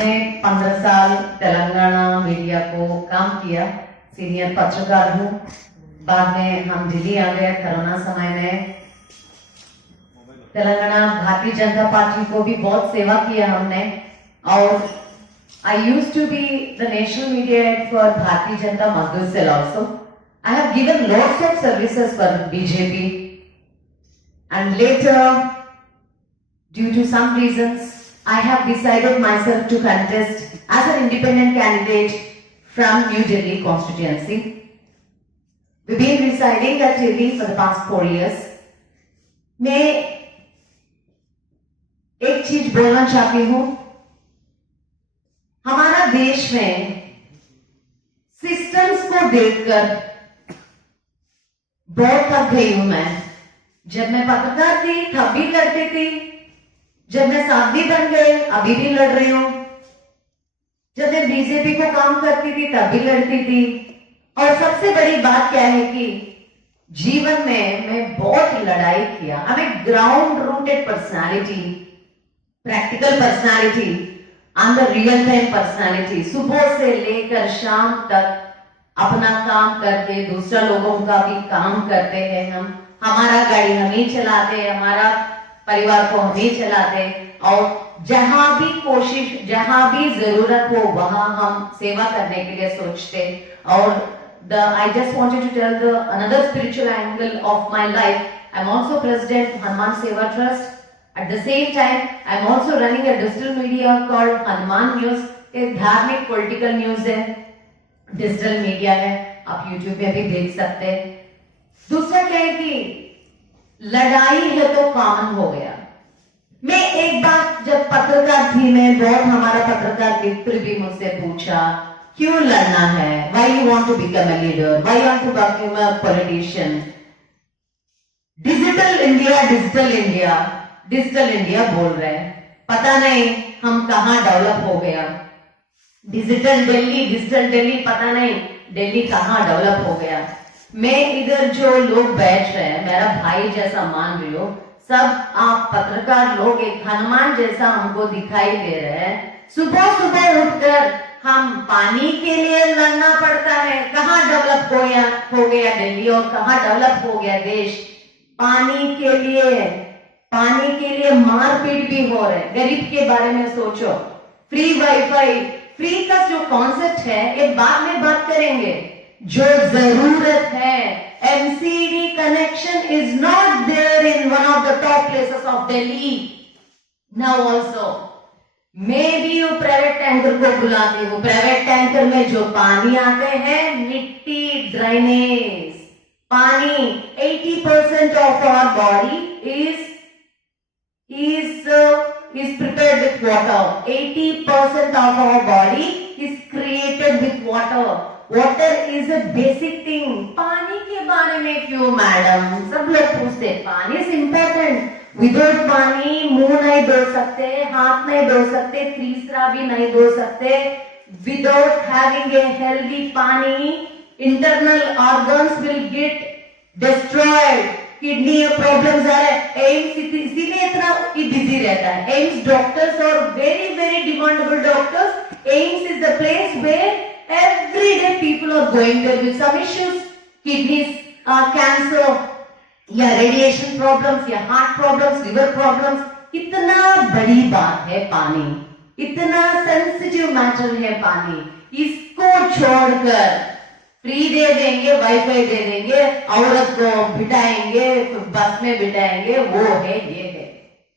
हमने 15 साल तेलंगाना मीडिया को काम किया, सीनियर पत्रकार हूँ। बाद में हम दिल्ली आ गए कोरोना समय में। तेलंगाना भारतीय जनता पार्टी को भी बहुत सेवा किया हमने। और I used to be the national media head for Bharatiya Janata Mazdoor Cell also. I have given lots of services for BJP, and later, due to some reasons, I have decided myself to contest as an independent candidate from New Delhi constituency. We've been residing at Delhi for the past 4 years. मैं एक चीज बोलना चाहती हूँ, हमारा देश में systems को देखकर बहुत थक गई हूं मैं। जब मैं पत्रकार थी तब भी लड़ती थी, जब मैं साध्वी बन गई अभी भी लड़ रही हूं, जब मैं बीजेपी को काम करती थी तब भी लड़ती थी। और सबसे बड़ी बात क्या है कि जीवन में मैं बहुत लड़ाई किया। I'm a ground rooted personality, practical personality, I'm the real time personality। सुबह से लेकर शाम तक अपना काम करके दूसरा लोगों का भी काम करते हैं हम। हमारा गाड़ी हम ही चलाते हैं, हमारा परिवार को हम ही चलाते, और जहां भी कोशिश, जहां भी जरूरत हो वहां हम सेवा करने के लिए सोचते। और I just wanted to tell another spiritual angle of my life. I'm also president of Hanuman Seva Trust. At the same time, I'm also running a digital media called Hanuman News. एक धार्मिक political news है, digital media है, आप YouTube पे भी देख सकते हैं। दूसरा क्या है कि लड़ाई है तो कॉमन हो गया। मैं एक बार जब पत्रकार थी, मैं बहुत, हमारा पत्रकार मित्र भी मुझसे पूछा क्यों लड़ना है, why you want to become a leader, why you want to become a politician। Digital India, digital India, digital India बोल रहे हैं, पता नहीं हम कहां डेवलप हो गया। डिजिटल दिल्ली, पता नहीं दिल्ली कहां डेवलप हो गया। मैं इधर जो लोग बैठ रहे हैं, मेरा भाई जैसा मान रही हो, सब आप पत्रकार लोग एक हनुमान जैसा हमको दिखाई दे रहे हैं। सुबह सुबह उठकर हम पानी के लिए लड़ना पड़ता है। कहां डेवलप हो गया दिल्ली और कहां डेवलप हो गया देश। पानी के लिए मारपीट भी हो रहे। गरीब के बारे में सोचो, फ्री वाईफाई, फ्री का जो कॉन्सेप्ट है ये बाद में बात करेंगे। जो जरूरत है, MCD connection is not there in one of the top places of Delhi now also. मैं भी प्राइवेट टैंकर को बुलाती हूँ। प्राइवेट टैंकर में जो पानी आते हैं, मिट्टी, ड्रेनेज पानी, 80% of our body is prepared with water। 80% of our body is created with water। Water is a basic thing। पानी के बारे में क्यों मैडम सब लोग पूछते, पानी is important। विदाउट पानी मुंह नहीं धो सकते, हाथ नहीं धो सकते, तीसरा भी नहीं धो सकते। Without having a healthy pani, internal organs will get destroyed. Kidney problems आ रहे हैं। एम्स इसीलिए इतना बिजी रहता है। एम्स डॉक्टर्स और very very demandable doctors. AIIMS is the place where every day people are going there with some issues, kidneys, cancer, या radiation problems, या हार्ट प्रॉब्लम्स, लिवर प्रॉब्लम्स। इतना बड़ी बात है पानी, इतना सेंसिटिव मैटर है पानी। इसको छोड़कर फ्री दे देंगे, वाईफाई दे देंगे, औरत को बिठाएंगे, बस में बिठाएंगे, वो है ये है।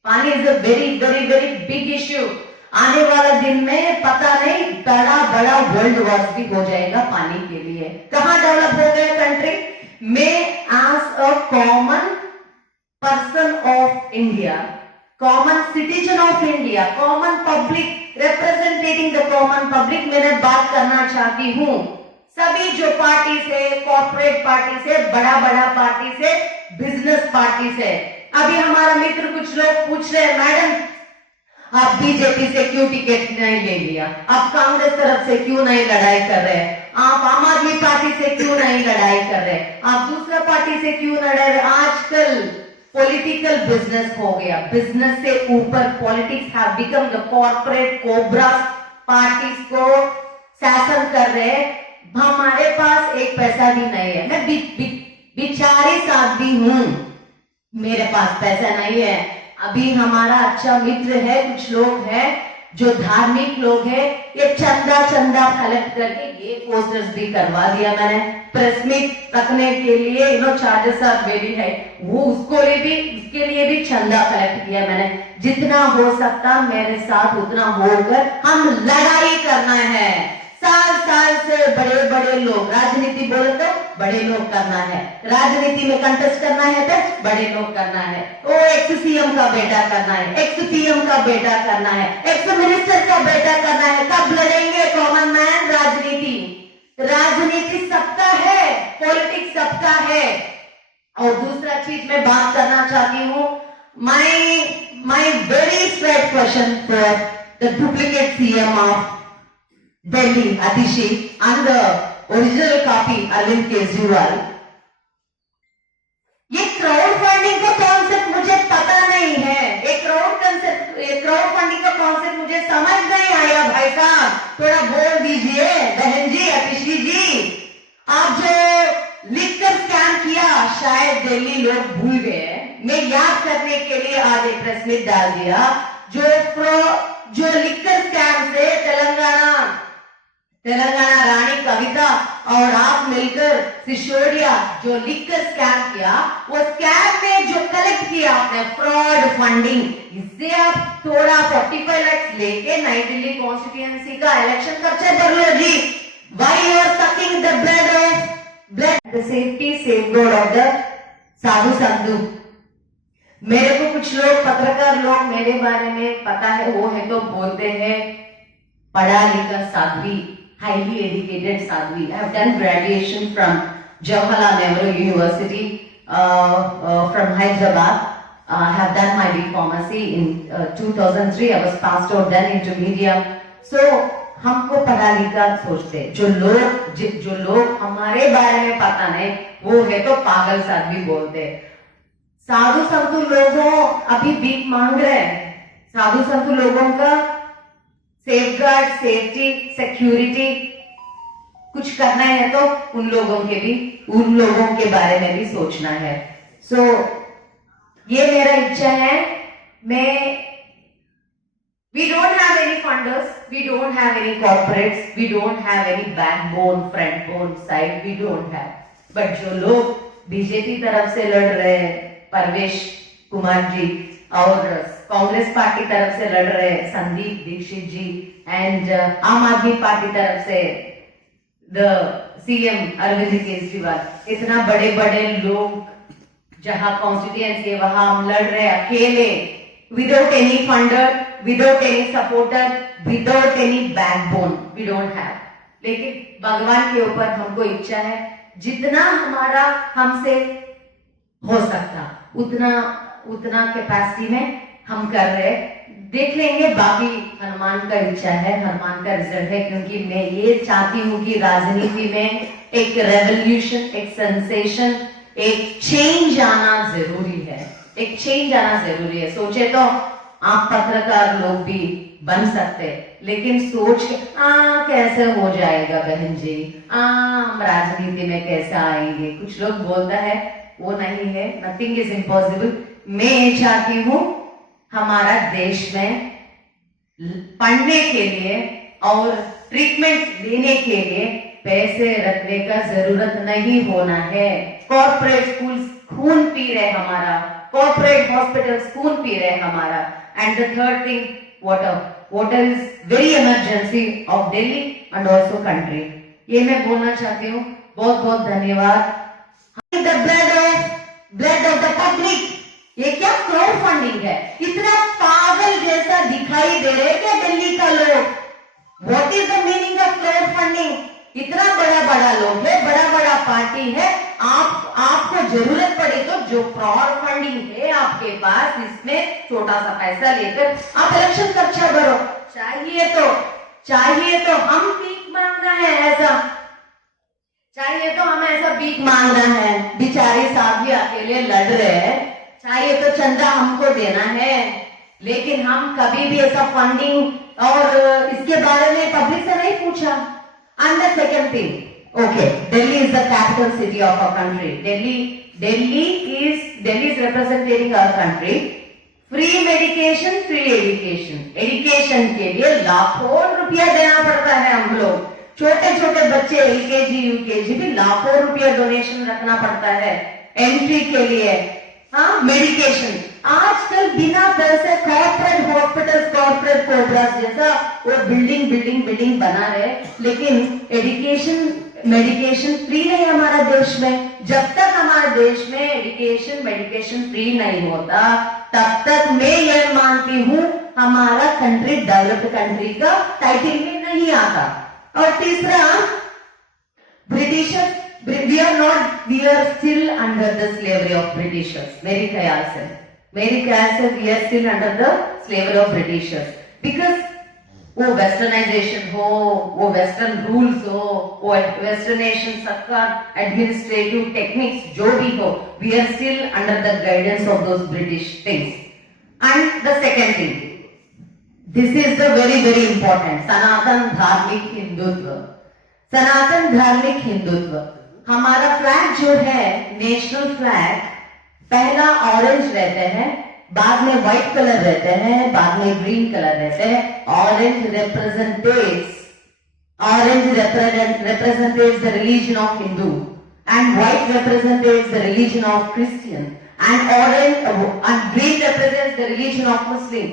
पानी is a very very very big issue. आने वाला दिन में पता नहीं बड़ा वर्ल्ड वॉर भी हो जाएगा पानी के लिए। कहां डेवलप हो गया कंट्री? मैं as a common person of India, common citizen of India, common public, representing the common public, मैंने बात करना चाहती हूँ सभी जो पार्टी से, कॉर्पोरेट पार्टी से, बड़ा पार्टी से, बिजनेस पार्टी से। अभी हमारा मित्र कुछ लोग पूछ रहे हैं, मैडम आप बीजेपी से क्यों टिकट नहीं ले लिया, आप कांग्रेस तरफ से क्यों नहीं लड़ाई कर रहे, आप आम आदमी पार्टी से क्यों नहीं लड़ाई कर रहे, आप दूसरा पार्टी से क्यों लड़ रहे। आजकल पॉलिटिकल बिजनेस हो गया, बिजनेस से ऊपर politics have become the corporate cobra parties को शासन कर रहे, हमारे पास एक पैसा भी नहीं है। मैं बिचारी साध्वी हूं, मेरे पास पैसा नहीं है। अभी हमारा अच्छा मित्र है, कुछ लोग हैं जो धार्मिक लोग हैं, ये चंदा कलेक्ट करके ये पोस्टर्स भी करवा दिया मैंने प्रेस मीट रखने के लिए। चार्जेस आर वेरी हाई, वो उसके लिए भी चंदा कलेक्ट किया मैंने। जितना हो सकता मेरे साथ उतना होकर हम लड़ाई करना है। साल से बड़े बड़े लोग, राजनीति बोले तो बड़े लोग करना है, राजनीति में कंटेस्ट करना है तो बड़े लोग करना है। वो एक्स सीएम का बेटा करना है, एक्स पीएम का बेटा करना है, एक्स मिनिस्टर का बेटा करना है। कब लड़ेंगे कॉमन मैन? राजनीति सबका है, पॉलिटिक्स सबका है। और दूसरा चीज मैं बात करना चाहती हूँ, my very straight question for the duplicate CM of Delhi, Atishi, and the original copy, Arvind Kejriwal. ये क्राउड फंडिंग का कॉन्सेप्ट मुझे पता नहीं है। ये क्राउड फंडिंग का कॉन्सेप्ट मुझे समझ नहीं आया। भाई साहब थोड़ा बोल दीजिए। बहन जी, अतिशी जी, आप जो लिखकर स्कैम किया शायद दिल्ली लोग भूल गए। मैं याद करने के लिए आज एक प्रेस मीट डाल दिया। जो लिखकर स्कैम से तेलंगाना रानी कविता और आप मिलकर सिसोदिया जो लिखकर स्कैम किया, वो स्कैम में जो कलेक्ट किया आपने फ्रॉड फंडिंग, इससे आप थोड़ा 45 लाख लेके नई दिल्ली कॉन्स्टिट्यूएंसी का इलेक्शन खर्चा कर लो जी। Why you are sucking the blood the safety safeguard of the sadhu संतु। मेरे को कुछ लोग पत्रकार लोग मेरे बारे में पता है, वो है तो बोलते हैं पढ़ा लिखा Sadhvi, highly educated sadhvi. I have done graduation from Jawaharlal Nehru University from Hyderabad. I have done my B.Pharmacy in 2003. I was passed out then into media. So हमको पढ़ा लिखा सोचते, जो लोग हमारे बारे में पता नहीं, वो है तो पागल साध्वी बोलते। साधु संतु लोगों अभी भीख मांग रहे हैं। साधु संतु लोगों का सेफगार्ड, सेफ्टी, सिक्योरिटी कुछ करना है तो उन लोगों के बारे में भी सोचना है। सो ये मेरा इच्छा है। we don't have any funders, we don't have any corporates, we don't have any backbone, front bone side, we don't have. But जो लोग बीजेपी तरफ से लड़ रहे हैं, परवेश कुमार जी, और कांग्रेस पार्टी तरफ से लड़ रहे संदीप दीक्षित जी, एंड आम आदमी पार्टी तरफ से द सीएम अरविंद केजरीवाल, इतना बड़े बड़े लोग जहां कॉन्स्टिट्यूएंसी है वहां हम लड़ रहे अकेले, without any funder, without any supporter, without any backbone, we don't have. लेकिन भगवान के ऊपर हमको इच्छा है, जितना हमारा हमसे हो सकता उतना कैपेसिटी में हम कर रहे, देख लेंगे। बाकी हनुमान का इच्छा है, हनुमान का रिजल्ट है, क्योंकि मैं ये चाहती हूँ कि राजनीति में एक रेवोल्यूशन, एक सेंसेशन, एक चेंज आना जरूरी है। एक चेंज आना जरूरी है। सोचे तो आप पत्रकार लोग भी बन सकते, लेकिन सोच के कैसे हो जाएगा बहन जी, हम राजनीति में कैसे आएंगे, कुछ लोग बोलता है, वो नहीं है। Nothing is impossible. मैं ये चाहती हूँ हमारा देश में पढ़ने के लिए और ट्रीटमेंट देने के लिए पैसे रखने का जरूरत नहीं होना है। कॉर्पोरेट स्कूल खून पी रहे हमारा, कॉर्पोरेट हॉस्पिटल खून पी रहे हमारा। And the third thing, water is very emergency of Delhi and also country. ये मैं बोलना चाहती हूँ। बहुत बहुत धन्यवाद। ब्लड ऑफ द पब्लिक, ये क्या क्राउड फंडिंग है? इतना पागल जैसा दिखाई दे रहे क्या दिल्ली का लोग? What is the meaning of crowd funding? इतना बड़ा लोग है, बड़ा पार्टी है, आपको जरूरत पड़े तो जो फ्रॉड फंडिंग है आपके पास, इसमें छोटा सा पैसा लेकर आप इलेक्शन खर्चा भरो। चाहिए तो हम भीख मांगना है, ऐसा चाहिए तो हम ऐसा भीख मांगना है। बेचारे साहब भी अकेले लड़ रहे हैं, चाहिए तो चंदा हमको देना है, लेकिन हम कभी भी ऐसा फंडिंग और इसके बारे में पूछा. And the second thing, okay, Delhi is the capital city of our country. Delhi is representing our country. Free medication, free education. Education के लिए लाखों रुपया देना पड़ता है. हम लोग छोटे छोटे बच्चे एलकेजी यूकेजी भी लाखों रुपया डोनेशन रखना पड़ता है एंट्री के लिए. हाँ, मेडिकेशन आजकल बिना पैसे कॉर्पोरेट हॉस्पिटल, कॉर्पोरेट कोबरास जैसा वो बिल्डिंग बना रहे, लेकिन मेडिकेशन फ्री नहीं हमारा देश में. जब तक हमारे देश में मेडिकेशन फ्री नहीं होता, तब तक मैं यह मानती हूं हमारा कंट्री डेवलप्ड कंट्री का टाइटल में नहीं आता. और तीसरा, Britishers, we are still under the slavery of Britishers. मेरे ख्याल से we are still under the slavery of Britishers, because वो वेस्टर्नाइजेशन हो, वो वेस्टर्न रूल्स हो, वो वेस्टर्नाइजेशन सबका एडमिनिस्ट्रेटिव टेक्निक्स जो भी हो, we are still under the guidance of those British things. And the second thing, this is the very important, सनातन धार्मिक हिंदुत्व. सनातन धार्मिक हिंदुत्व, हमारा फ्लैग जो है, नेशनल फ्लैग, पहला ऑरेंज रहते हैं, बाद में व्हाइट कलर रहते हैं, बाद में ग्रीन कलर रहते हैं. Orange represents the religion of Hindu, and white represents the religion of Christian, and green represents the religion of Muslim.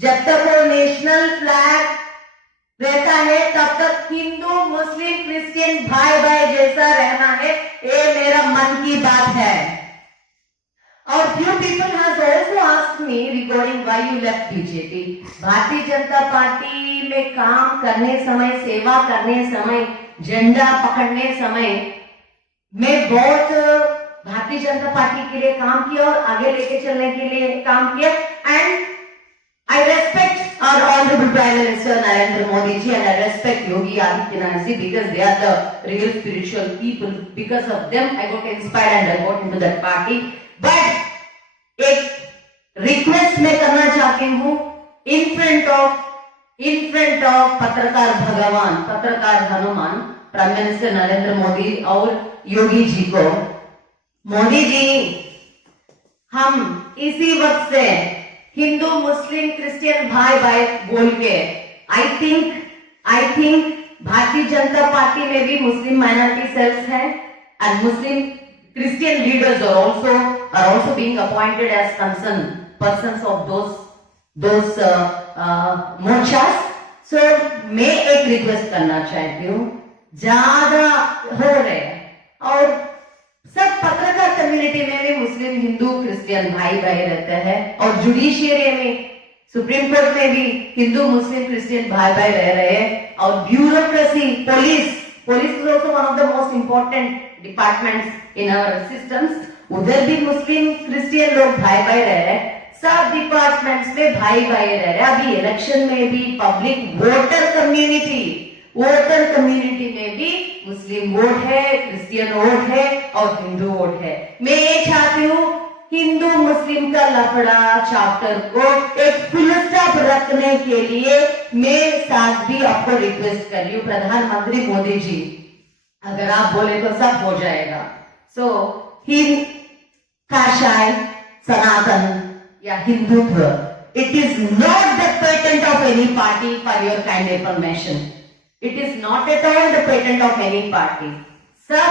जब तक वो नेशनल फ्लैग रहता है, तब तक हिंदू मुस्लिम क्रिश्चियन भाई जैसा रहना है. ये मेरा मन की बात है. और few people has also asked me regarding why you left BJP. Bharatiya Janata party में काम करने समय, सेवा करने समय, झंडा पकड़ने समय मैं बहुत भारतीय जनता पार्टी के लिए काम किया और आगे लेके चलने के लिए काम किया. And I respect our honorable Prime Minister Narendra Modi ji, and I respect Yogi Adityanath ji, because they are the real spiritual people. Because of them I got inspired and I got into that party. But एक request मैं करना चाहती हूँ in front of पत्रकार भगवान, पत्रकार Hanuman, prime minister Narendra Modi और योगी जी को. मोदी जी, हम इसी वक्त से हिंदू मुस्लिम क्रिश्चियन भाई बोल के, I think Bharatiya Janata party में भी मुस्लिम माइनॉरिटी सेल्स हैं, and Muslim Christian leaders are also being appointed as concerned persons of those morchas. So मैं एक रिक्वेस्ट करना चाहती हूँ, ज्यादा हो रहे और सब पत्रकार कम्युनिटी में भी मुस्लिम हिंदू क्रिश्चियन भाई रहते हैं, और जुडिशियरी में, सुप्रीम कोर्ट में भी हिंदू मुस्लिम क्रिश्चियन भाई रह रहे हैं. और bureaucracy, police is also one of the most important departments in our systems. उधर भी मुस्लिम क्रिश्चियन लोग भाई रह रहे हैं. सब डिपार्टमेंट्स में भाई रह रहे हैं. अभी इलेक्शन में भी पब्लिक वोटर कम्युनिटी में भी मुस्लिम वोट है, क्रिश्चियन वोट है और हिंदू वोट है. मैं ये चाहती हूँ हिंदू मुस्लिम का लफड़ा चैप्टर को एक फुल स्टॉप रखने के लिए मैं साथ भी आपको रिक्वेस्ट कर रही हूँ. प्रधानमंत्री मोदी जी, अगर आप बोले तो सब हो जाएगा. सो काशाय, सनातन या Hindutva, it is not the patent of any party. For your kind information, it is not at all the patent of any party. सब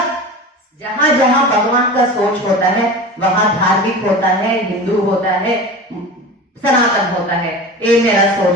जहां जहां भगवान का सोच होता है वहां धार्मिक होता है, हिंदू होता है, सनातन होता है. ये मेरा सोच.